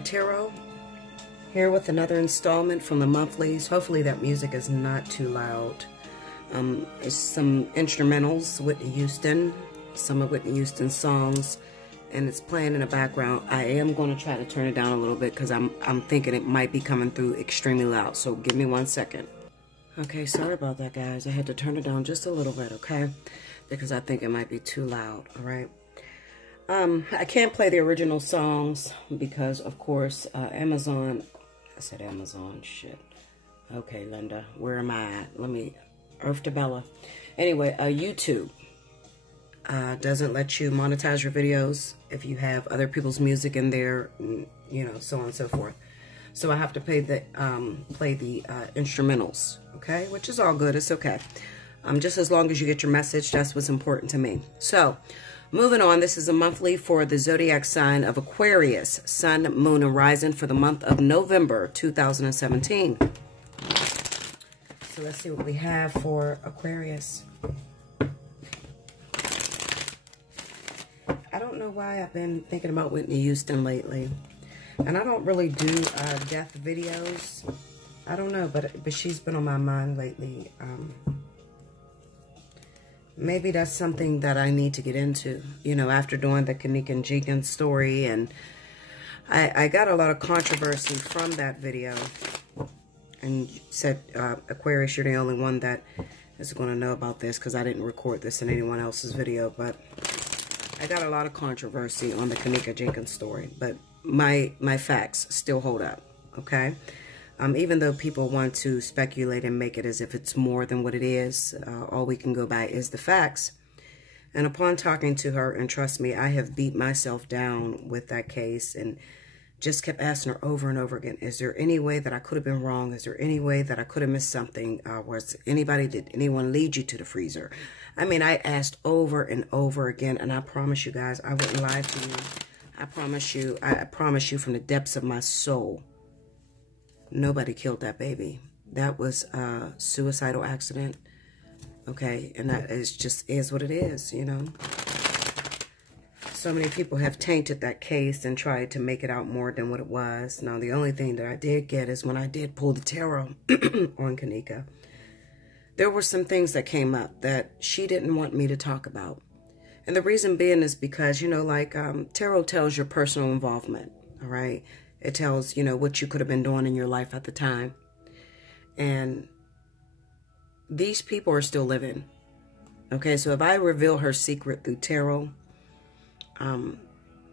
Tarot, here with another installment from the monthlies. Hopefully that music is not too loud. It's some instrumentals, Whitney Houston, some of Whitney Houston's songs, and it's playing in the background. I am going to try to turn it down a little bit because I'm thinking it might be coming through extremely loud. So give me 1 second. Okay, sorry about that, guys. I had to turn it down just a little bit, okay? Because I think it might be too loud, all right? I can't play the original songs because, of course, Amazon... I said Amazon, shit. Okay, Linda, where am I at? Let me... Earth to Bella. Anyway, YouTube doesn't let you monetize your videos if you have other people's music in there, you know, so on and so forth. So I have to play the instrumentals, okay? Which is all good. It's okay. Just as long as you get your message, that's what's important to me. So, moving on, this is a monthly for the zodiac sign of Aquarius, Sun, Moon, and Rising for the month of November 2017. So let's see what we have for Aquarius. I don't know why I've been thinking about Whitney Houston lately. And I don't really do death videos. I don't know, but she's been on my mind lately. Maybe that's something that I need to get into, you know, after doing the Kanika Jenkins story. And I got a lot of controversy from that video. And said, Aquarius, you're the only one that is going to know about this because I didn't record this in anyone else's video. But I got a lot of controversy on the Kanika Jenkins story. But my facts still hold up, okay? Even though people want to speculate and make it as if it's more than what it is, all we can go by is the facts. And upon talking to her, and trust me, I have beat myself down with that case and just kept asking her over and over again, is there any way that I could have been wrong? Is there any way that I could have missed something? Did anyone lead you to the freezer? I mean, I asked over and over again, and I promise you guys, I wouldn't lie to you. I promise you from the depths of my soul, nobody killed that baby. That was a suicidal accident. Okay, and that is what it is, you know. So many people have tainted that case and tried to make it out more than what it was. Now, the only thing that I did get is when I did pull the tarot on Kanika, there were some things that came up that she didn't want me to talk about. And the reason being is because, you know, like tarot tells your personal involvement, all right? It tells, you know, what you could have been doing in your life at the time. And these people are still living. Okay, so if I reveal her secret through tarot,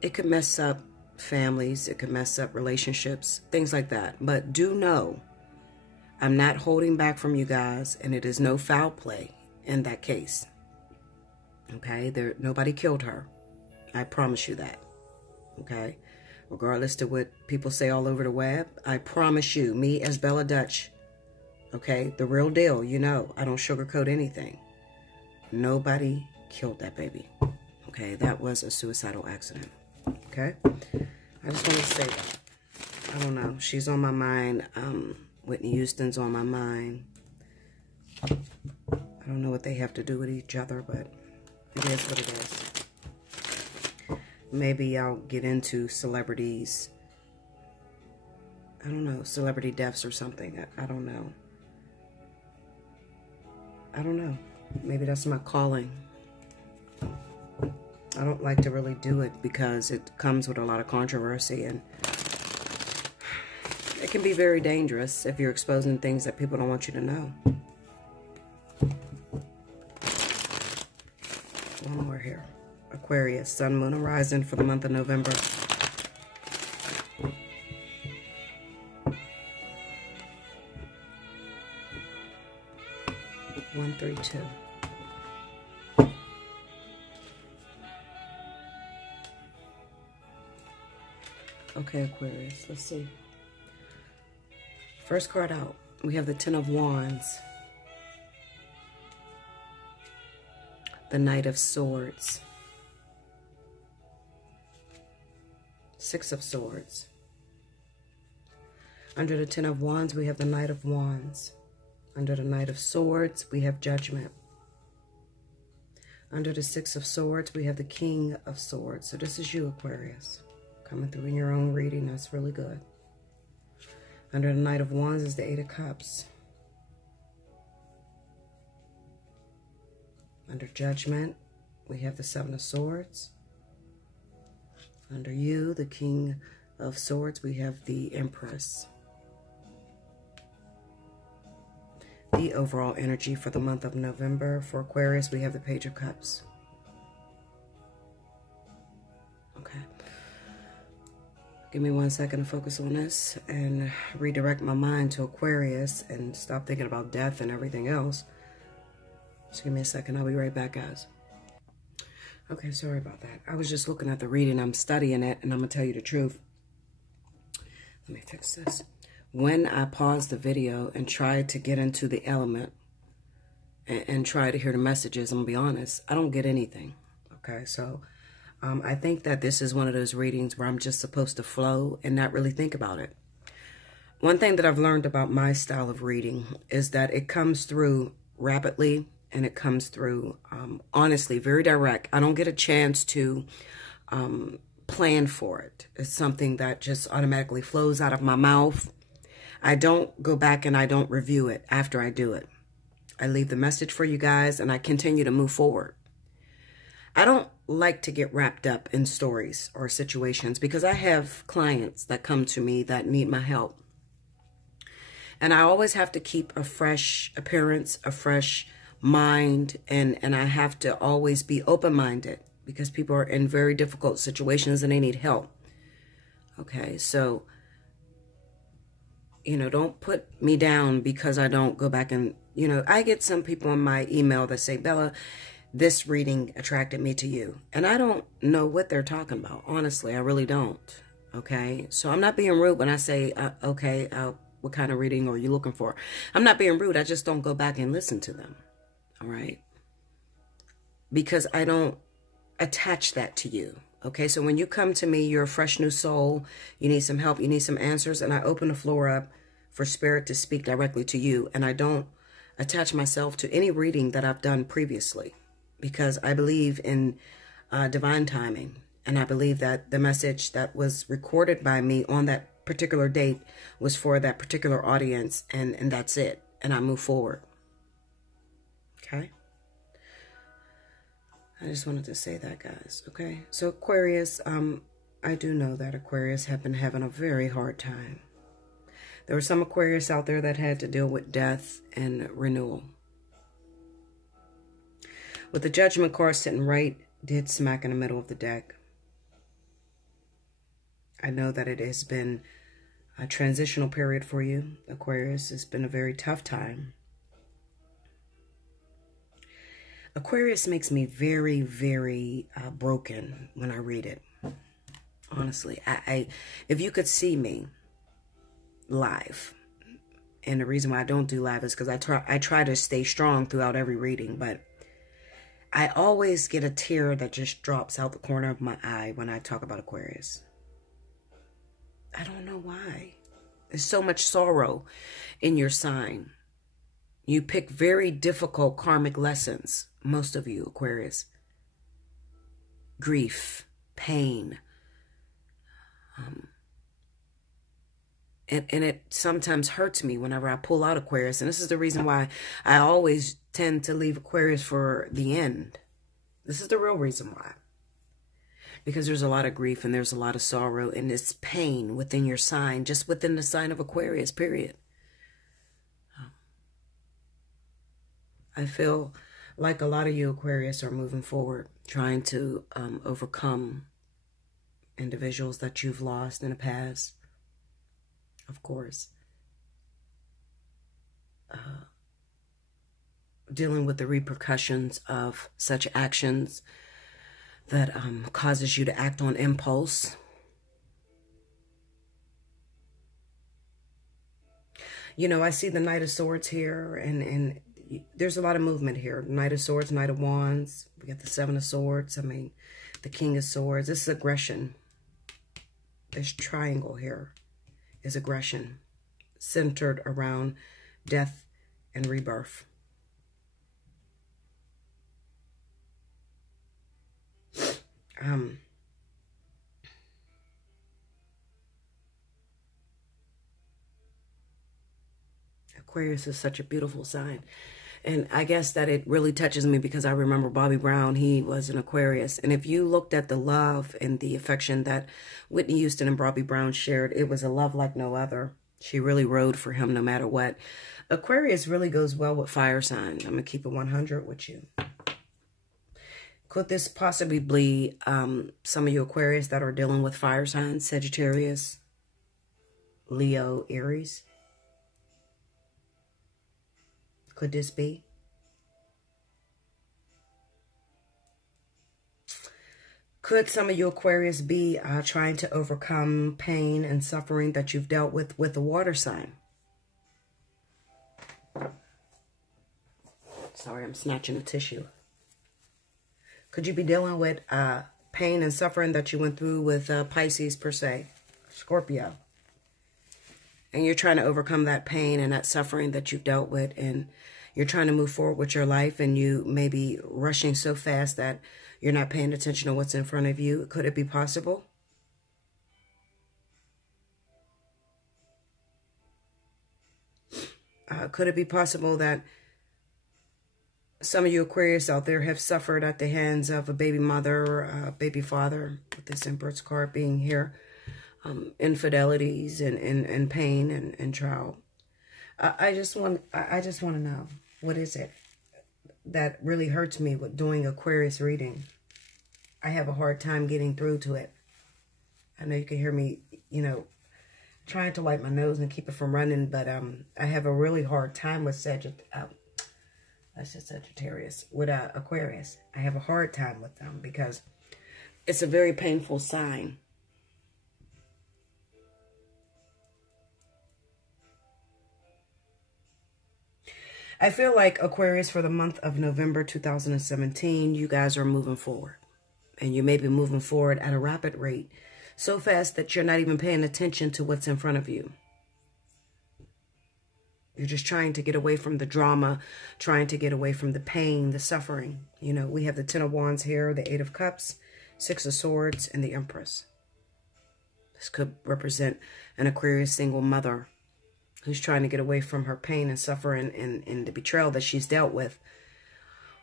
it could mess up families. It could mess up relationships, things like that. But do know, I'm not holding back from you guys, and it is no foul play in that case. Okay, nobody killed her. I promise you that. Okay, regardless to what people say all over the web, I promise you, me as Bella Dutch, okay, the real deal, you know, I don't sugarcoat anything. Nobody killed that baby. Okay, that was a suicidal accident. Okay, I just want to say that. I don't know. She's on my mind. Whitney Houston's on my mind. I don't know what they have to do with each other, but it is what it is. Maybe I'll get into celebrities. I don't know, celebrity deaths or something. I don't know. I don't know. Maybe that's my calling. I don't like to really do it because it comes with a lot of controversy, and it can be very dangerous if you're exposing things that people don't want you to know. One more here. Aquarius, Sun, Moon, and Rising for the month of November. One, 3, 2. Okay, Aquarius, let's see. First card out, we have the Ten of Wands. The Knight of Swords. Six of Swords. Under the Ten of Wands, we have the Knight of Wands. Under the Knight of Swords, we have Judgment. Under the Six of Swords, we have the King of Swords. So this is you, Aquarius. Coming through in your own reading. That's really good. Under the Knight of Wands is the Eight of Cups. Under Judgment, we have the Seven of Swords. Under you, the King of Swords, we have the Empress. The overall energy for the month of November for Aquarius, we have the Page of Cups. Okay. Give me 1 second to focus on this and redirect my mind to Aquarius and stop thinking about death and everything else. Just give me a second. I'll be right back, guys. Okay, sorry about that. I was just looking at the reading. I'm studying it, and I'm going to tell you the truth. Let me fix this. When I paused the video and tried to get into the element and try to hear the messages, I'm going to be honest, I don't get anything. Okay, so I think that this is one of those readings where I'm just supposed to flow and not really think about it. One thing that I've learned about my style of reading is that it comes through rapidly and it comes through, honestly, very direct. I don't get a chance to plan for it. It's something that just automatically flows out of my mouth. I don't go back and I don't review it after I do it. I leave the message for you guys and I continue to move forward. I don't like to get wrapped up in stories or situations because I have clients that come to me that need my help. And I always have to keep a fresh appearance, a fresh mind, and I have to always be open-minded because people are in very difficult situations and they need help. Okay, so don't put me down because I don't go back and, I get some people in my email that say, Bella, this reading attracted me to you. And I don't know what they're talking about. Honestly, I really don't. Okay. So I'm not being rude when I say, okay, what kind of reading are you looking for? I'm not being rude. I just don't go back and listen to them. All right. Because I don't attach that to you. Okay. So when you come to me, you're a fresh new soul. You need some help. You need some answers. And I open the floor up for spirit to speak directly to you. And I don't attach myself to any reading that I've done previously because I believe in divine timing. And I believe that the message that was recorded by me on that particular date was for that particular audience. And that's it. And I move forward. Okay. I just wanted to say that, guys. Okay. So Aquarius, I do know that Aquarius have been having a very hard time. There were some Aquarius out there that had to deal with death and renewal. With the Judgment card sitting right dead smack in the middle of the deck. I know that it has been a transitional period for you, Aquarius. It's been a very tough time. Aquarius makes me very, very broken when I read it. Honestly, if you could see me live, and the reason why I don't do live is because I try to stay strong throughout every reading, but I always get a tear that just drops out the corner of my eye when I talk about Aquarius. I don't know why. There's so much sorrow in your sign. You pick very difficult karmic lessons, most of you, Aquarius. Grief, pain. And it sometimes hurts me whenever I pull out Aquarius. And this is the reason why I always tend to leave Aquarius for the end. This is the real reason why. Because there's a lot of grief and there's a lot of sorrow and this pain within your sign, just within the sign of Aquarius, period. I feel like a lot of you Aquarius are moving forward, trying to overcome individuals that you've lost in the past. Of course. Dealing with the repercussions of such actions that causes you to act on impulse. I see the Knight of Swords here, and there's a lot of movement here. Knight of Swords, Knight of Wands. We got the Seven of Swords. The King of Swords. This is aggression. This triangle here is aggression, centered around death and rebirth. Aquarius is such a beautiful sign. And I guess that it really touches me because I remember Bobby Brown, he was an Aquarius. And if you looked at the love and the affection that Whitney Houston and Bobby Brown shared, it was a love like no other. She really rode for him no matter what. Aquarius really goes well with fire signs. I'm going to keep it 100 with you. Could this possibly be some of you Aquarius that are dealing with fire signs? Sagittarius, Leo, Aries. Could this be? Could some of you Aquarius be trying to overcome pain and suffering that you've dealt with a water sign? Sorry, I'm snatching the tissue. Could you be dealing with pain and suffering that you went through with Pisces per se, Scorpio? And you're trying to overcome that pain and that suffering that you've dealt with, and you're trying to move forward with your life, and you may be rushing so fast that you're not paying attention to what's in front of you. Could it be possible? Could it be possible that some of you Aquarius out there have suffered at the hands of a baby mother, baby father, with this Empress card being here? Infidelities and pain and trial. I just want to know, what is it that really hurts me with doing Aquarius reading? I have a hard time getting through to it. I know you can hear me, you know, trying to wipe my nose and keep it from running, but I have a really hard time with Sagittarius, with Aquarius. I have a hard time with them because it's a very painful sign. I feel like Aquarius, for the month of November 2017, you guys are moving forward. And you may be moving forward at a rapid rate. So fast that you're not even paying attention to what's in front of you. You're just trying to get away from the drama, trying to get away from the pain, the suffering. You know, we have the Ten of Wands here, the Eight of Cups, Six of Swords, and the Empress. This could represent an Aquarius single mother who's trying to get away from her pain and suffering and the betrayal that she's dealt with.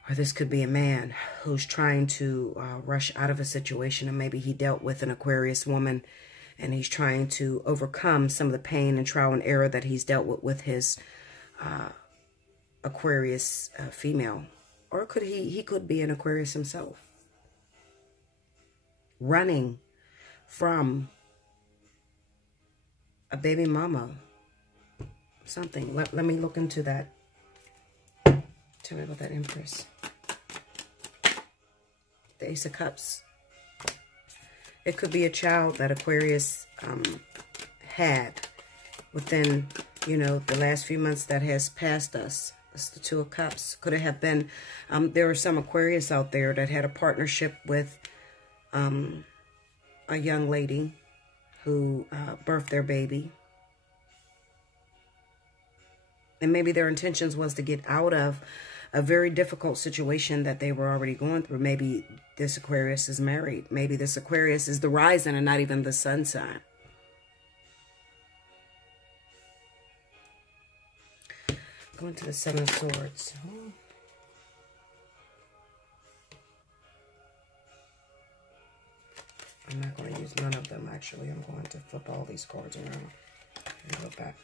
Or this could be a man who's trying to rush out of a situation, and maybe he dealt with an Aquarius woman, and he's trying to overcome some of the pain and trial and error that he's dealt with his Aquarius female. Or could he could be an Aquarius himself, running from a baby mama. Something. Let me look into that. Tell me about that Empress. The Ace of Cups. It could be a child that Aquarius had within, you know, the last few months that has passed us. It's the Two of Cups. Could it have been, there are some Aquarius out there that had a partnership with a young lady who birthed their baby. And maybe their intentions was to get out of a very difficult situation that they were already going through. Maybe this Aquarius is married. Maybe this Aquarius is the rising and not even the sun sign. Going to the Seven of Swords. I'm not going to use none of them, actually. I'm going to flip all these cards around and go back.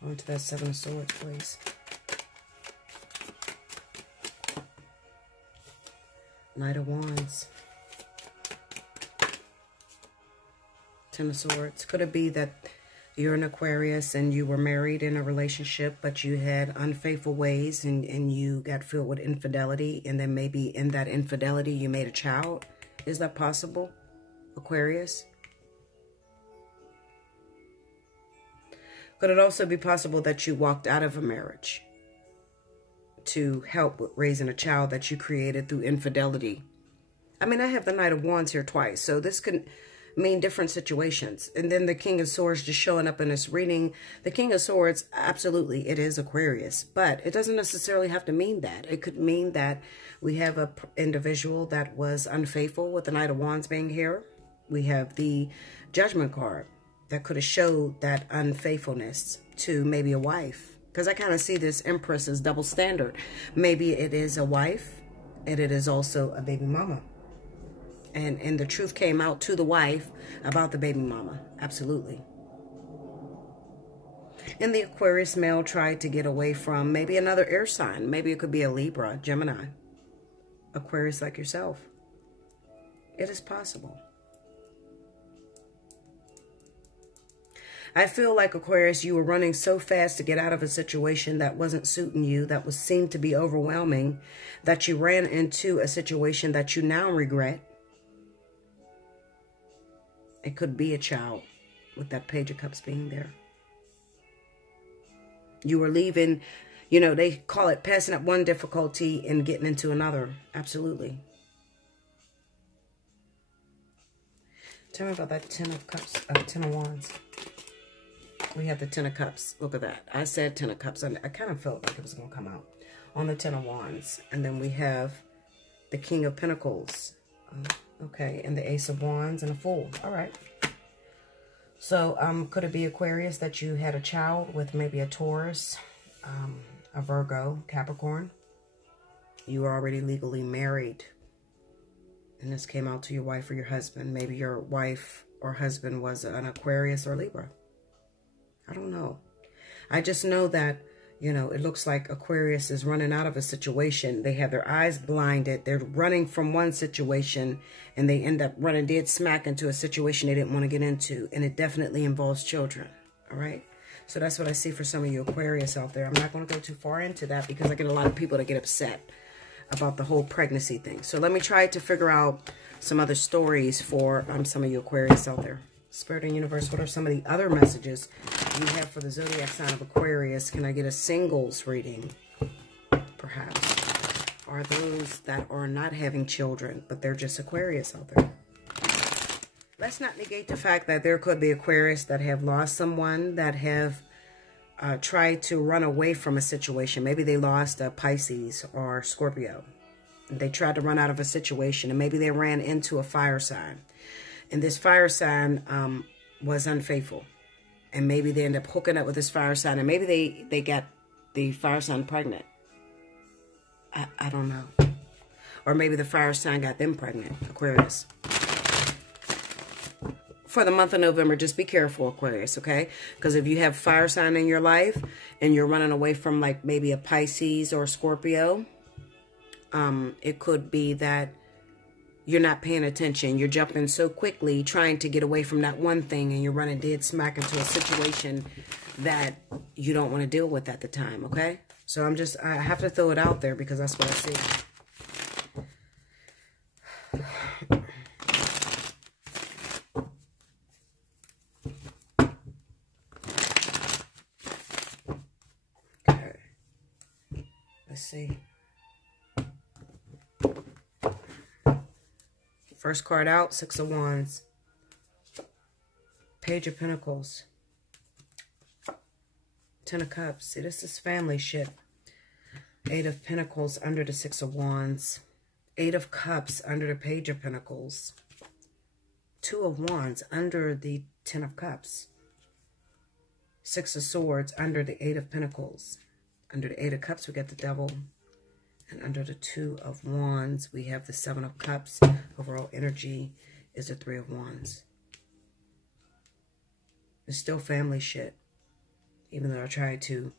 On to that Seven of Swords, please. Knight of Wands. Ten of Swords. Could it be that you're an Aquarius and you were married in a relationship, but you had unfaithful ways and you got filled with infidelity, and then maybe in that infidelity you made a child? Is that possible, Aquarius? Could it also be possible that you walked out of a marriage to help with raising a child that you created through infidelity? I mean, I have the Knight of Wands here twice, so this could mean different situations. And then the King of Swords just showing up in this reading. The King of Swords, absolutely, it is Aquarius, but it doesn't necessarily have to mean that. It could mean that we have an individual that was unfaithful with the Knight of Wands being here. We have the Judgment card. that could have showed that unfaithfulness to maybe a wife. Because I kind of see this Empress as double standard. Maybe it is a wife and it is also a baby mama. And the truth came out to the wife about the baby mama. Absolutely. And the Aquarius male tried to get away from maybe another air sign. Maybe it could be a Libra, Gemini, Aquarius like yourself. It is possible. I feel like, Aquarius, you were running so fast to get out of a situation that wasn't suiting you, that seemed to be overwhelming, that you ran into a situation that you now regret. It could be a child with that Page of Cups being there. You were leaving, you know, they call it passing up one difficulty and getting into another. Absolutely. Tell me about that 10 of Cups, 10 of Wands. We have the 10 of Cups. Look at that. I said 10 of Cups. I kind of felt like it was going to come out on the 10 of Wands. And then we have the King of Pentacles. Okay. And the Ace of Wands and a Fool. All right. So, could it be, Aquarius, that you had a child with maybe a Taurus, a Virgo, Capricorn? You were already legally married. And this came out to your wife or your husband. Maybe your wife or husband was an Aquarius or Libra. I don't know. I just know that, you know, it looks like Aquarius is running out of a situation. They have their eyes blinded. They're running from one situation and they end up running dead smack into a situation they didn't want to get into. And it definitely involves children. All right. So that's what I see for some of you Aquarius out there. I'm not going to go too far into that because I get a lot of people that get upset about the whole pregnancy thing. So let me try to figure out some other stories for some of you Aquarius out there. Spirit and Universe, what are some of the other messages you have for the zodiac sign of Aquarius? Can I get a singles reading, perhaps? Are those that are not having children, but they're just Aquarius out there? Let's not negate the fact that there could be Aquarius that have lost someone, that have tried to run away from a situation. Maybe they lost a Pisces or Scorpio. They tried to run out of a situation, and maybe they ran into a fire sign. And this fire sign was unfaithful. And maybe they end up hooking up with this fire sign. And maybe they got the fire sign pregnant. I don't know. Or maybe the fire sign got them pregnant, Aquarius. For the month of November, just be careful, Aquarius, okay? Because if you have fire sign in your life and you're running away from like maybe a Pisces or a Scorpio, it could be that you're not paying attention. You're jumping so quickly trying to get away from that one thing and you're running dead smack into a situation that you don't want to deal with at the time, okay? So I have to throw it out there because that's what I see. Okay. Let's see. First card out, 6 of Wands. Page of Pentacles. 10 of Cups. See, this is family shit. 8 of Pentacles under the 6 of Wands. 8 of Cups under the Page of Pentacles. 2 of Wands under the 10 of Cups. 6 of Swords under the 8 of Pentacles. Under the 8 of Cups, we got the Devil. And under the 2 of Wands, we have the 7 of Cups. Overall energy is the 3 of Wands. It's still family shit. Even though I tried to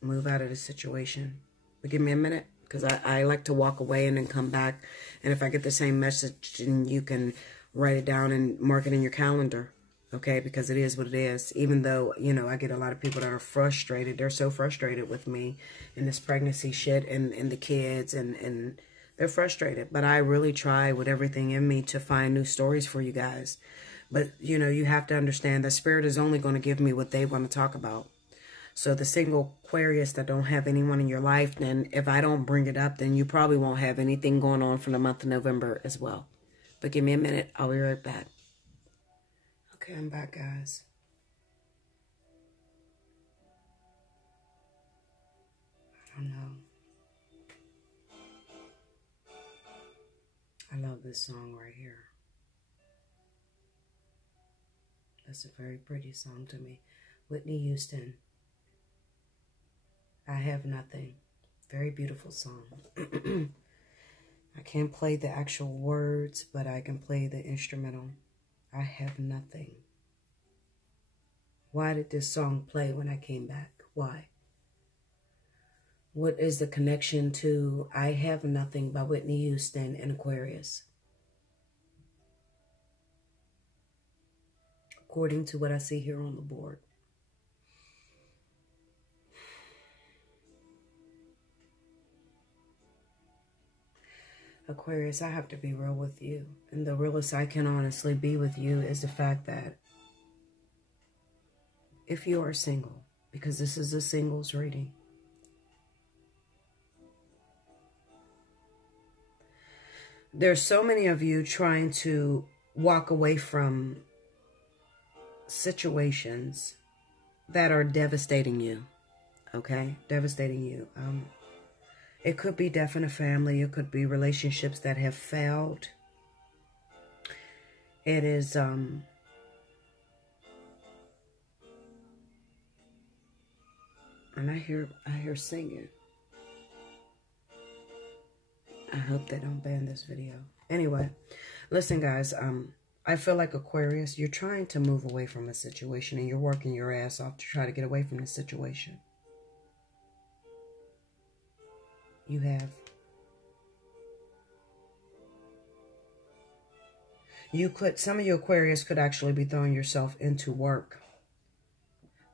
move out of the situation. But give me a minute. Because I like to walk away and then come back. And if I get the same message, then you can write it down and mark it in your calendar. Okay, because it is what it is. Even though, you know, I get a lot of people that are frustrated. They're so frustrated with me in this pregnancy shit and the kids. And they're frustrated. But I really try with everything in me to find new stories for you guys. But, you know, you have to understand that Spirit is only going to give me what they want to talk about. So the single Aquarius that don't have anyone in your life, then if I don't bring it up, then you probably won't have anything going on for the month of November as well. But give me a minute. I'll be right back. Okay, I'm back, guys. I don't know. I love this song right here. That's a very pretty song to me. Whitney Houston. I Have Nothing. Very beautiful song. I can't play the actual words, but I can play the instrumental. I have nothing. Why did this song play when I came back? Why? What is the connection to I Have Nothing by Whitney Houston and Aquarius? According to what I see here on the board. Aquarius, I have to be real with you. And the realest I can honestly be with you is the fact that if you are single, because this is a singles reading, there's so many of you trying to walk away from situations that are devastating you, okay? Devastating you. It could be death in a family. It could be relationships that have failed. It is, and I hear singing. I hope they don't ban this video. Anyway, listen, guys. I feel like Aquarius, you're trying to move away from a situation and you're working your ass off to try to get away from the situation. You have. You could, some of you Aquarius could actually be throwing yourself into work.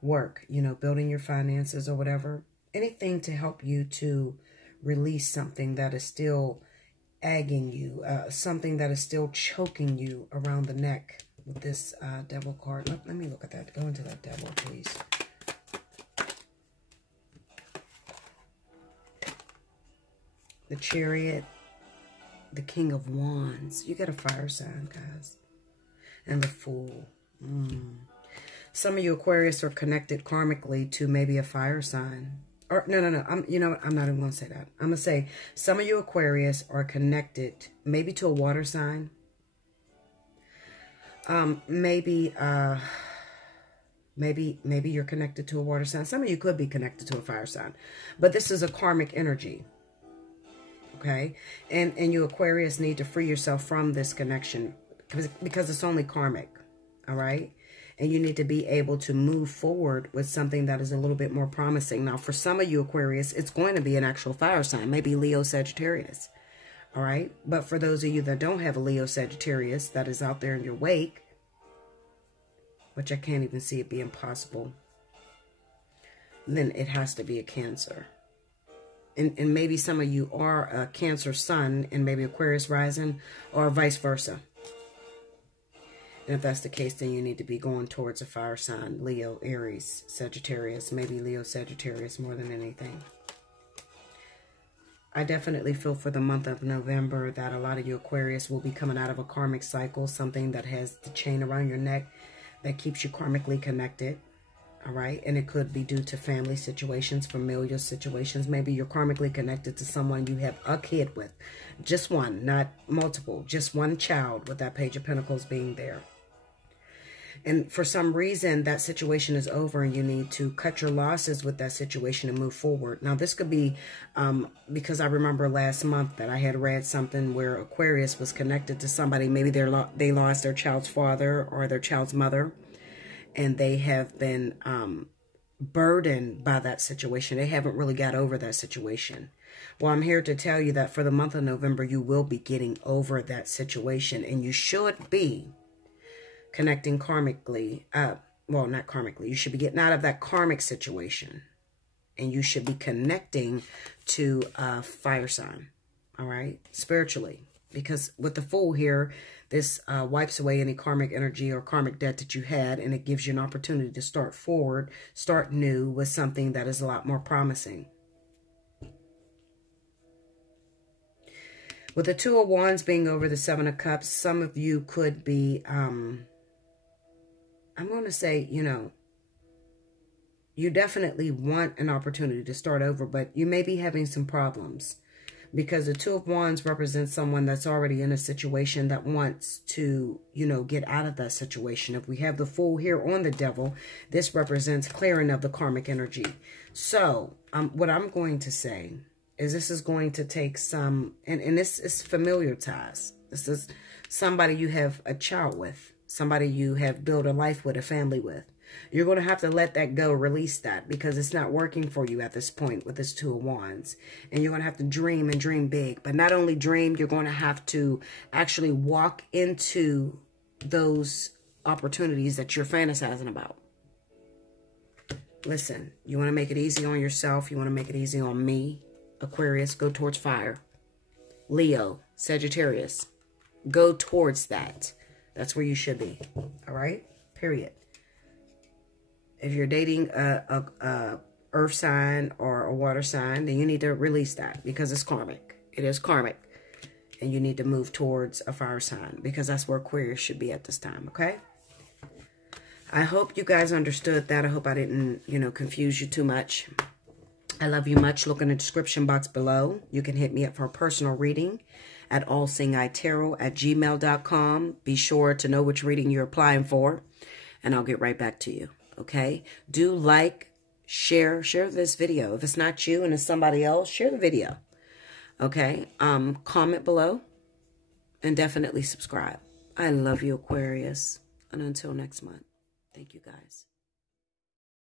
You know, building your finances or whatever. Anything to help you to release something that is still agging you. Something that is still choking you around the neck with this devil card. Let me look at that. Go into that devil, please. The Chariot, the King of Wands. You get a fire sign, guys. And the Fool. Some of you Aquarius are connected karmically to maybe a fire sign. Or no. You know what? I'm not even going to say that. I'm going to say some of you Aquarius are connected maybe to a water sign. Maybe you're connected to a water sign. Some of you could be connected to a fire sign. But this is a karmic energy. Okay, and you Aquarius need to free yourself from this connection because it's only karmic, all right? And you need to be able to move forward with something that is a little bit more promising. Now, for some of you Aquarius, it's going to be an actual fire sign, maybe Leo, Sagittarius, all right? But for those of you that don't have a Leo, Sagittarius that is out there in your wake, which I can't even see it being possible, then it has to be a Cancer. And maybe some of you are a Cancer sun and maybe Aquarius rising or vice versa. And if that's the case, then you need to be going towards a fire sign. Leo, Aries, Sagittarius. Maybe Leo, Sagittarius more than anything. I definitely feel for the month of November that a lot of you Aquarius will be coming out of a karmic cycle. Something that has the chain around your neck that keeps you karmically connected. All right, and it could be due to family situations, familial situations. Maybe you're karmically connected to someone you have a kid with. Just one, not multiple. Just one child with that Page of Pentacles being there. And for some reason, that situation is over and you need to cut your losses with that situation and move forward. Now, this could be because I remember last month that I had read something where Aquarius was connected to somebody. Maybe they lost their child's father or their child's mother. And they have been burdened by that situation. They haven't really got over that situation. Well, I'm here to tell you that for the month of November, you will be getting over that situation. And you should be connecting karmically. Well, not karmically. You should be getting out of that karmic situation. And you should be connecting to a fire sign. All right? Spiritually. Because with the Fool here, this wipes away any karmic energy or karmic debt that you had, and it gives you an opportunity to start forward, start new with something that is a lot more promising. With the Two of Wands being over the Seven of Cups, some of you could be, I'm going to say, you know, you definitely want an opportunity to start over, but you may be having some problems Because the Two of Wands represents someone that's already in a situation that wants to, you know, get out of that situation. If we have the Fool here on the Devil, this represents clearing of the karmic energy. So what I'm going to say is this is going to take some, and this is familiar ties. This is somebody you have a child with, somebody you have built a life with, a family with. You're going to have to let that go, release that, because it's not working for you at this point with this Two of Wands. And you're going to have to dream and dream big. But not only dream, you're going to have to actually walk into those opportunities that you're fantasizing about. Listen, you want to make it easy on yourself. You want to make it easy on me. Aquarius, go towards fire. Leo, Sagittarius, go towards that. That's where you should be. All right? Period. If you're dating a earth sign or a water sign, then you need to release that because it's karmic. It is karmic. And you need to move towards a fire sign because that's where Aquarius should be at this time, okay? I hope you guys understood that. I hope I didn't, you know, confuse you too much. I love you much. Look in the description box below. You can hit me up for a personal reading at allseeingeyetarot@gmail.com. Be sure to know which reading you're applying for, and I'll get right back to you. Okay, do like, share this video. If it's not you and it's somebody else, share the video. Okay, comment below and definitely subscribe. I love you, Aquarius. And until next month, thank you guys.